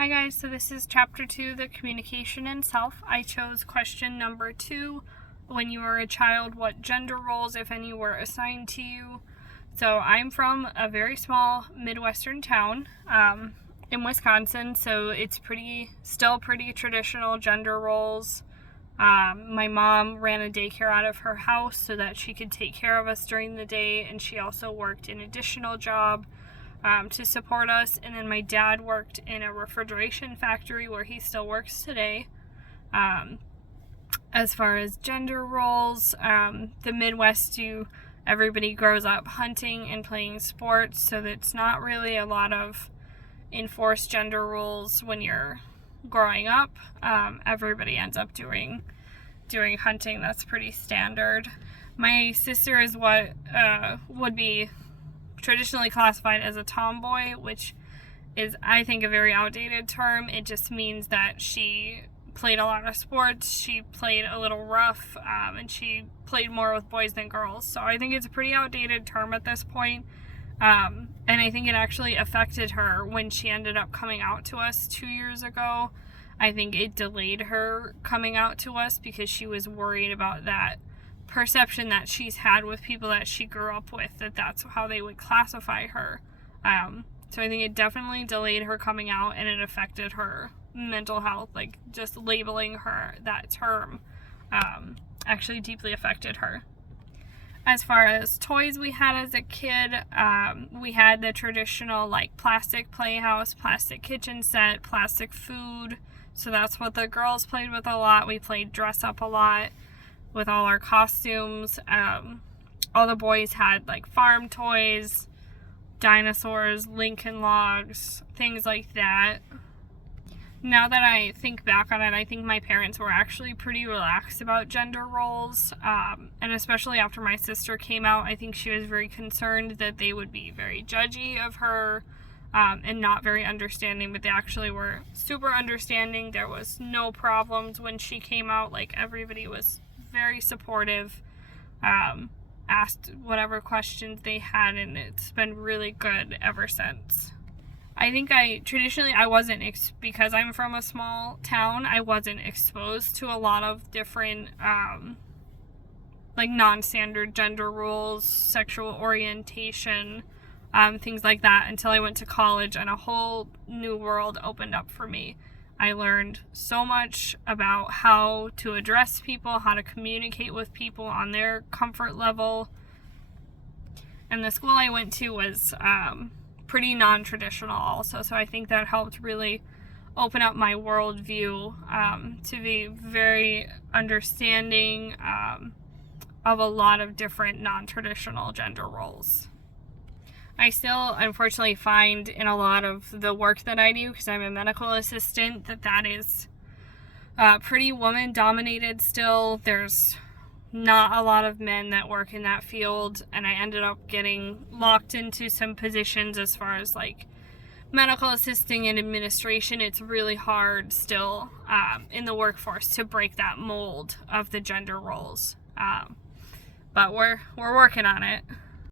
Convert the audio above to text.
Hi guys, so this is chapter 2, the communication and self. I chose question number 2. When you were a child, what gender roles, if any, were assigned to you? So I'm from a very small Midwestern town in Wisconsin, so it's still pretty traditional gender roles. My mom ran a daycare out of her house so that she could take care of us during the day, and she also worked an additional job to support us. And then my dad worked in a refrigeration factory where he still works today. As far as gender roles, the Midwest, everybody grows up hunting and playing sports, so it's not really a lot of enforced gender roles when you're growing up. Everybody ends up doing hunting. That's pretty standard. My sister is what would be traditionally classified as a tomboy, which is, I think, a very outdated term. It just means that she played a lot of sports, she played a little rough, and she played more with boys than girls. So I think it's a pretty outdated term at this point. And I think it actually affected her when she ended up coming out to us 2 years ago. I think it delayed her coming out to us because she was worried about that perception that she's had with people that she grew up with, that's how they would classify her. So I think it definitely delayed her coming out, and it affected her mental health. Like, just labeling her that term actually deeply affected her. As far as toys we had as a kid, we had the traditional like plastic playhouse, plastic kitchen set, plastic food. So that's what the girls played with a lot. We played dress up a lot with all our costumes. All the boys had like farm toys, dinosaurs, Lincoln Logs, things like that. Now that I think back on it, I think my parents were actually pretty relaxed about gender roles, and especially after my sister came out, I think she was very concerned that they would be very judgy of her and not very understanding, but they actually were super understanding. There was no problems when she came out. Like, everybody was very supportive, asked whatever questions they had, and it's been really good ever since. I think because I'm from a small town, I wasn't exposed to a lot of different like non-standard gender roles, sexual orientation, things like that, until I went to college and a whole new world opened up for me. I learned so much about how to address people, how to communicate with people on their comfort level. And the school I went to was pretty non-traditional also, so I think that helped really open up my worldview to be very understanding of a lot of different non-traditional gender roles. I still, unfortunately, find in a lot of the work that I do, because I'm a medical assistant, that is pretty woman-dominated still. There's not a lot of men that work in that field, and I ended up getting locked into some positions as far as like medical assisting and administration. It's really hard still in the workforce to break that mold of the gender roles, but we're working on it.